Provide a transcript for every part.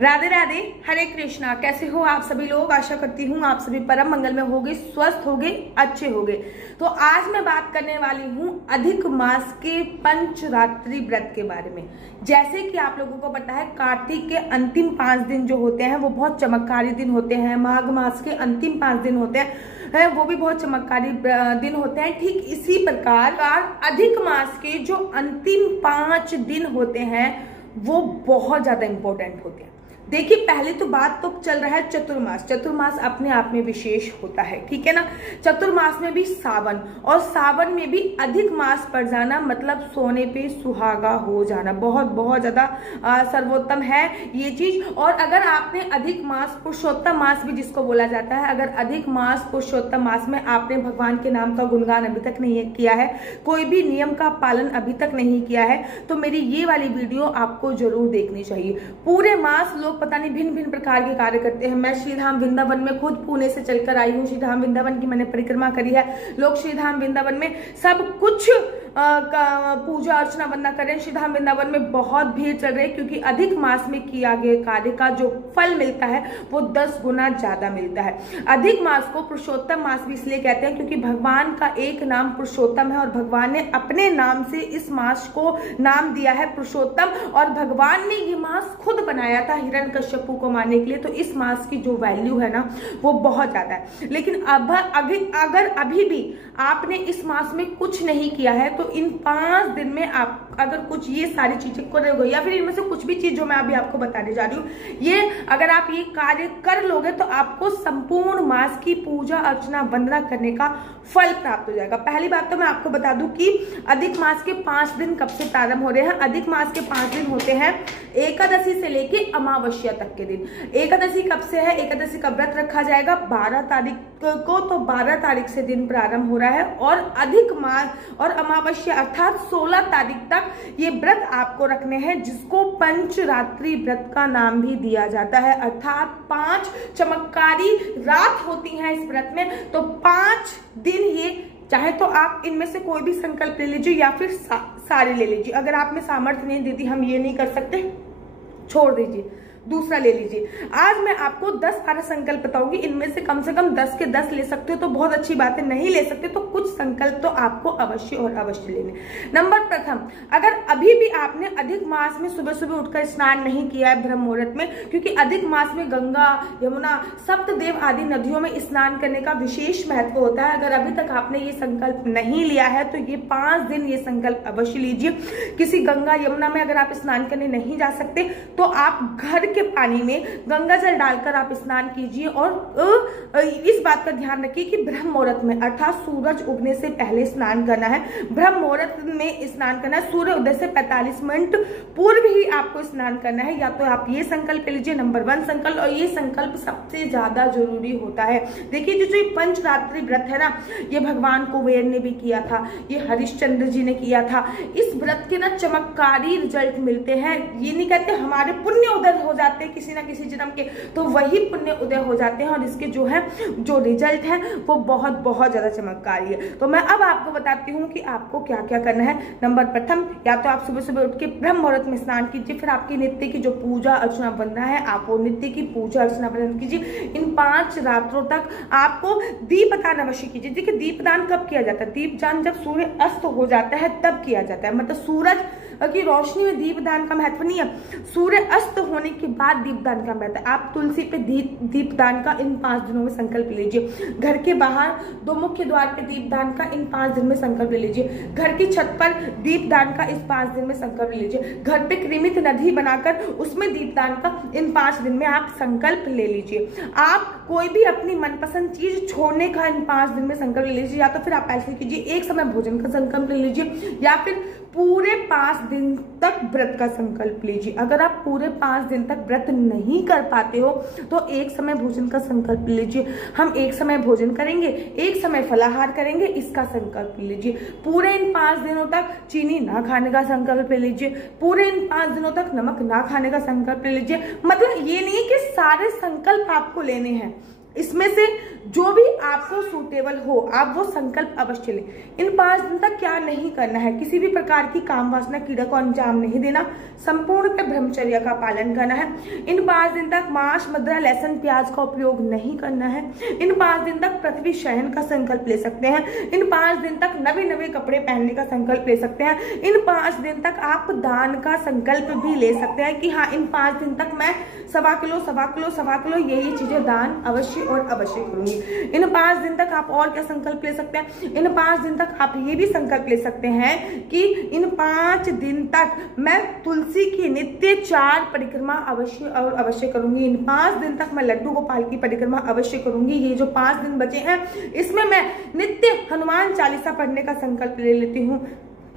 राधे राधे, हरे कृष्णा। कैसे हो आप सभी लोग? आशा करती हूँ आप सभी परम मंगल में होगे, स्वस्थ होगे, अच्छे होगे। तो आज मैं बात करने वाली हूँ अधिक मास के पंचरात्रि व्रत के बारे में। जैसे कि आप लोगों को पता है, कार्तिक के अंतिम 5 दिन जो होते हैं वो बहुत चमत्कारी दिन होते हैं। माघ मास के अंतिम 5 दिन होते हैं वो भी बहुत चमत्कारी दिन होते हैं। ठीक इसी प्रकार अधिक मास के जो अंतिम 5 दिन होते हैं वो बहुत ज्यादा इंपॉर्टेंट होते हैं। देखिए, पहले तो बात तो चल रहा है चतुर्मास। चतुर्मास अपने आप में विशेष होता है, ठीक है ना। चतुर्मास में भी सावन, और सावन में भी अधिक मास पड़ जाना मतलब सोने पे सुहागा हो जाना। बहुत बहुत ज्यादा सर्वोत्तम है ये चीज। और अगर आपने अधिक मास, पुरुषोत्तम मास भी जिसको बोला जाता है, अगर अधिक मास पुरुषोत्तम मास में आपने भगवान के नाम का गुणगान अभी तक नहीं किया है, कोई भी नियम का पालन अभी तक नहीं किया है, तो मेरी ये वाली वीडियो आपको जरूर देखनी चाहिए। पूरे मास लोग पता नहीं भिन्न भिन्न प्रकार के कार्य करते हैं। मैं श्रीधाम वृंदावन में खुद पुणे से चलकर आई हूँ। श्रीधाम वृंदावन की मैंने परिक्रमा करी है। लोग श्रीधाम वृंदावन में सब कुछ पूजा अर्चना वंदना कर रहे हैं। श्रीधाम वृंदावन में बहुत भीड़ चल रही है, क्योंकि अधिक मास में किया गया कार्य का जो फल मिलता है वो 10 गुना ज्यादा मिलता है। अधिक मास को पुरुषोत्तम मास भी इसलिए कहते हैं क्योंकि भगवान का एक नाम पुरुषोत्तम है, और भगवान ने अपने नाम से इस मास को नाम दिया है पुरुषोत्तम। और भगवान ने ये मास खुद बनाया था हिरण्यकश्यपु को मारने के लिए। तो इस मास की जो वैल्यू है ना वो बहुत ज्यादा है। लेकिन अगर अभी भी आपने इस मास में कुछ नहीं किया है, तो इन 5 दिन में आप अगर कुछ ये सारी चीजें करोगे, या फिर इनमें से कुछ भी चीज जो मैं अभी आपको बताने जा रही हूँ, ये अगर आप ये कार्य कर लोगे तो आपको संपूर्ण मास की पूजा अर्चना वंदना करने का फल प्राप्त हो जाएगा। पहली बात तो मैं आपको बता दूं कि अधिक मास के 5 दिन कब से प्रारंभ हो रहे हैं। अधिक मास के 5 दिन होते हैं एकादशी से लेके अमावस्या तक के दिन। एकादशी कब से है? एकादशी का व्रत रखा जाएगा 12 तारीख को, तो 12 तारीख से दिन प्रारंभ हो रहा है। और अधिक मास और अमावस्या अर्थात 16 तारीख तक ये व्रत आपको रखने हैं, जिसको पंचरात्रि व्रत का नाम भी दिया जाता है। अर्थात 5 चमत्कारी रात होती हैं इस व्रत में। तो 5 दिन ये, चाहे तो आप इनमें से कोई भी संकल्प ले लीजिए या फिर सारे ले लीजिए। अगर आप में सामर्थ्य नहीं, दीदी हम ये नहीं कर सकते, छोड़ दीजिए, दूसरा ले लीजिए। आज मैं आपको 10-12 संकल्प बताऊंगी। इनमें से कम 10 के 10 ले सकते हो तो बहुत अच्छी बात है, नहीं ले सकते तो कुछ संकल्प तो आपको अवश्य और अवश्य लेने। नंबर प्रथम, अगर अभी भी आपने अधिक मास में सुबह सुबह उठकर स्नान नहीं किया है ब्रह्म मुहूर्त में, क्योंकि अधिक मास में गंगा, यमुना, सप्तदेव आदि नदियों में स्नान करने का विशेष महत्व होता है। अगर अभी तक आपने ये संकल्प नहीं लिया है तो ये 5 दिन ये संकल्प अवश्य लीजिए। किसी गंगा यमुना में अगर आप स्नान करने नहीं जा सकते तो आप घर के पानी में गंगा जल डालकर आप स्नान कीजिए। और इस बात का ध्यान रखिए कि ब्रह्म मुहूर्त में, अर्थात सूरज उगने से पहले स्नान करना है। ब्रह्म मुहूर्त में स्नान करना है। सूर्य उदय से 45 मिनट पूर्व ही आपको स्नान करना है। या तो आप ये संकल्प लीजिए, नंबर 1 संकल्प। और ये संकल्प सबसे ज्यादा जरूरी होता है। देखिए, जो ये पंचरात्रि व्रत है ना, ये भगवान कुबेर ने भी किया था, ये हरिश्चंद्र जी ने किया था। इस व्रत के ना चमत्कारी रिजल्ट मिलते हैं। ये नहीं कहते हमारे पुण्य उदय हो जाते हैं किसी ना किसी जन्म के, तो वही पुण्य उदय हो जाते हैं। और इसके जो रिजल्ट है वो बहुत बहुत ज्यादा चमत्कारी है। तो मैं अब आपको बताती हूँ कि आपको क्या क्या करना है। नंबर प्रथम, या तो आप सुबह सुबह उठ के ब्रह्म मुहूर्त में स्नान कीजिए। फिर आपकी नित्य की जो पूजा अर्चना वंदना है, आप वो नित्य की पूजा अर्चना वंदना कीजिए। इन 5 रात्रों तक आपको दीपदान अवश्य कीजिए। देखिए, दीपदान कब किया जाता है? दीपदान जब सूर्य अस्त हो जाता है तब किया जाता है। मतलब सूरज की रोशनी में दीपदान का महत्व नहीं है, सूर्य अस्त होने के बाद दीपदान का महत्व है। आप तुलसी पे दीपदान का इन 5 दिनों में संकल्प लीजिए। घर के बाहर 2 मुख्य द्वार पे दीपदान का इन 5 दिन में संकल्प ले लीजिए। घर की छत पर दीपदान का इस 5 दिन में संकल्प ले लीजिए। घर पे कृमित नदी बनाकर उसमें दीपदान का इन 5 दिन में आप संकल्प ले लीजिए। आप कोई भी अपनी मनपसंद चीज छोड़ने का इन 5 दिन में संकल्प ले लीजिए। या तो फिर आप ऐसे कीजिए, एक समय भोजन का संकल्प ले लीजिए, या फिर पूरे 5 दिन तक व्रत का संकल्प लीजिए। अगर आप पूरे 5 दिन तक व्रत नहीं कर पाते हो तो एक समय भोजन का संकल्प लीजिए। हम एक समय भोजन करेंगे, एक समय फलाहार करेंगे, इसका संकल्प लीजिए। पूरे इन 5 दिनों तक चीनी ना खाने का संकल्प ले लीजिए। पूरे इन 5 दिनों तक नमक ना खाने का संकल्प ले लीजिए। मतलब ये नहीं कि सारे संकल्प आपको लेने हैं, इसमें से जो भी आपको सूटेबल हो आप वो संकल्प अवश्य लें। इन 5 दिन तक क्या नहीं करना है, किसी भी प्रकार की काम वासना क्रीड़ा को अंजाम नहीं देना, संपूर्ण ब्रह्मचर्य का पालन करना है। इन 5 दिन तक मांस, मदिरा, लहसुन, प्याज का उपयोग नहीं करना है। इन 5 दिन तक पृथ्वी शयन का संकल्प ले सकते हैं। इन 5 दिन तक नवे नवे कपड़े पहनने का संकल्प ले सकते हैं। इन 5 दिन तक आप दान का संकल्प भी ले सकते हैं कि हाँ, इन 5 दिन तक मैं 1.25 किलो ये चीजें दान अवश्य और अवश्य करूंगी। इन 5 दिन तक आप और क्या संकल्प ले सकते हैं? इन 5 दिन तक आप ये भी संकल्प ले सकते हैं कि इन 5 दिन तक मैं तुलसी की नित्य 4 परिक्रमा अवश्य और अवश्य करूंगी। इन 5 दिन तक मैं लड्डू गोपाल की परिक्रमा अवश्य करूंगी। ये जो 5 दिन बचे हैं इसमें मैं नित्य हनुमान चालीसा पढ़ने का संकल्प ले लेती हूँ।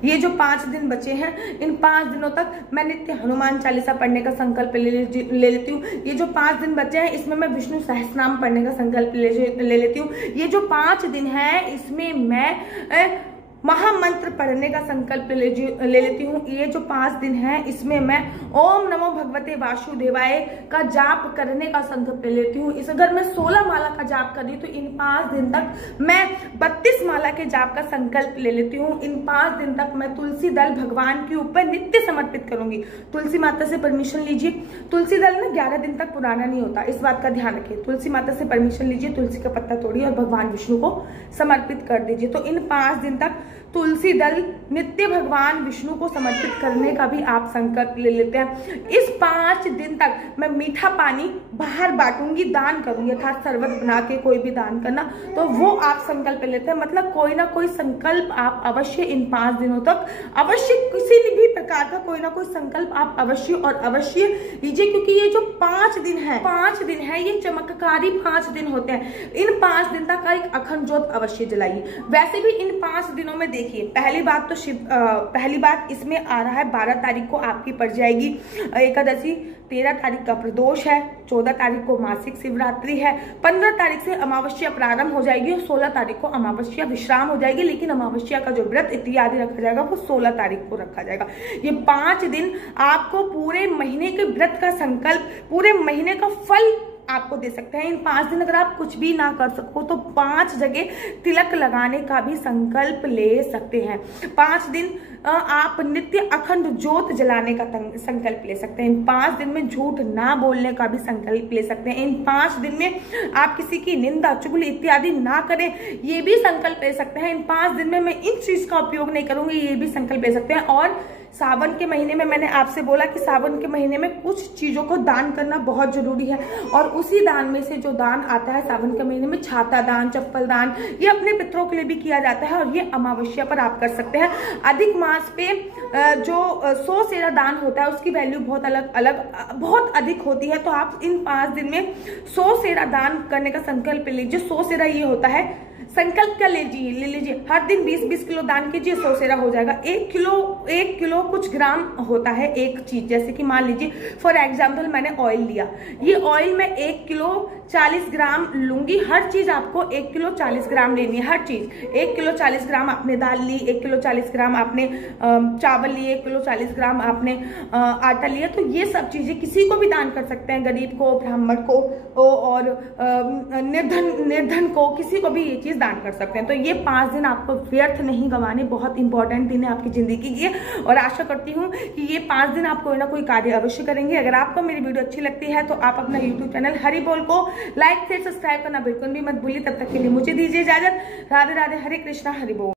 ये जो 5 दिन बचे हैं इन 5 दिनों तक मैं नित्य हनुमान चालीसा पढ़ने का संकल्प ले लेती हूँ। ये जो 5 दिन बचे हैं इसमें मैं विष्णु सहस्त्रनाम पढ़ने का संकल्प ले लेती हूँ। ये जो 5 दिन है इसमें मैं महामंत्र पढ़ने का संकल्प ले लेती हूँ। ये जो 5 दिन है इसमें मैं ओम नमो भगवते वासुदेवाय का जाप करने का संकल्प ले लेती हूँ। इस अगर मैं 16 माला का जाप कर रही तो इन 5 दिन तक मैं 32 माला के जाप का संकल्प ले लेती हूँ। इन 5 दिन तक मैं तुलसी दल भगवान के ऊपर नित्य समर्पित करूंगी। तुलसी माता से परमिशन लीजिए। तुलसी दल ना 11 दिन तक पुराना नहीं होता, इस बात का ध्यान रखिए। तुलसी माता से परमिशन लीजिए, तुलसी का पत्ता तोड़िए और भगवान विष्णु को समर्पित कर दीजिए। तो इन 5 दिन तक तुलसी दल नित्य भगवान विष्णु को समर्पित करने का भी आप संकल्प ले लेते हैं। इस 5 दिन तक मैं मीठा पानी बाहर बांटूंगी, दान करूंगी, अर्थात शरबत बना के कोई भी दान करना, तो वो आप संकल्प ले लेते हैं। मतलब कोई ना कोई संकल्प आप अवश्य इन 5 दिनों तक अवश्य किसी भी प्रकार का कोई ना कोई संकल्प आप अवश्य और अवश्य लीजिए, क्योंकि ये जो 5 दिन है ये चमत्कारी 5 दिन होते हैं। इन 5 दिन तक एक अखंड ज्योत अवश्य जलाइए। वैसे भी इन 5 दिनों में देखिए, पहली बात इसमें आ रहा है 12 तारीख को आपकी पड़ जाएगी एकादशी, 13 तारीख का प्रदोष है, 14 तारीख को मासिक शिवरात्रि है, 15 तारीख से अमावस्या प्रारंभ हो जाएगी और 16 तारीख को अमावस्या विश्राम हो जाएगी। लेकिन अमावस्या का जो व्रत इत्यादि रखा जाएगा वो 16 तारीख को रखा जाएगा। ये 5 दिन आपको पूरे महीने के व्रत का संकल्प, पूरे महीने का फल आपको दे सकते हैं। इन 5 दिन अगर आप कुछ भी ना कर सको तो 5 जगह तिलक लगाने का भी संकल्प ले सकते हैं। 5 दिन आप नित्य अखंड ज्योत जलाने का संकल्प ले सकते हैं। इन 5 दिन में झूठ ना बोलने का भी संकल्प ले सकते हैं। इन 5 दिन में आप किसी की निंदा, चुगली इत्यादि ना करें, ये भी संकल्प ले सकते हैं। इन 5 दिन में मैं इन चीज का उपयोग नहीं करूंगी, ये भी संकल्प ले सकते हैं। और सावन के महीने में मैंने आपसे बोला कि सावन के महीने में कुछ चीजों को दान करना बहुत जरूरी है, और उसी दान में से जो दान आता है सावन के महीने में, छाता दान, चप्पल दान, ये अपने पितरों के लिए भी किया जाता है और ये अमावस्या पर आप कर सकते हैं। अधिक मास पे जो 100 सेरा दान होता है उसकी वैल्यू बहुत अधिक होती है। तो आप इन 5 दिन में 100 सेरा दान करने का संकल्प लीजिए। 100 सेरा ये होता है, संकल्प क्या ले लीजिए, हर दिन 20-20 किलो दान कीजिए, 100 सेरा हो जाएगा। 1 किलो कुछ ग्राम होता है एक चीज। जैसे कि मान लीजिए फॉर एग्जाम्पल मैंने ऑयल लिया, ये ऑयल मैं 1 किलो 40 ग्राम लूंगी। हर चीज आपको 1 किलो 40 ग्राम लेनी है। हर चीज 1 किलो 40 ग्राम आपने दाल ली, 1 किलो 40 ग्राम आपने चावल लिए, 1 किलो 40 ग्राम आपने आटा लिया। तो ये सब चीजें किसी को भी दान कर सकते हैं, गरीब को, ब्राह्मण को और निर्धन को, किसी को भी ये चीज दान कर सकते हैं। तो ये 5 दिन आपको व्यर्थ नहीं गंवाने, बहुत इंपॉर्टेंट दिन है आपकी जिंदगी के। और आशा करती हूँ कि ये 5 दिन आप कोई ना कोई कार्य अवश्य करेंगे। अगर आपको मेरी वीडियो अच्छी लगती है तो आप अपना यूट्यूब चैनल हरि बोल को लाइक, शेयर, सब्सक्राइब करना बिल्कुल भी मत भूलिए। तब तक के लिए मुझे दीजिए इजाजत। राधे राधे, हरे कृष्णा, हरि बोल।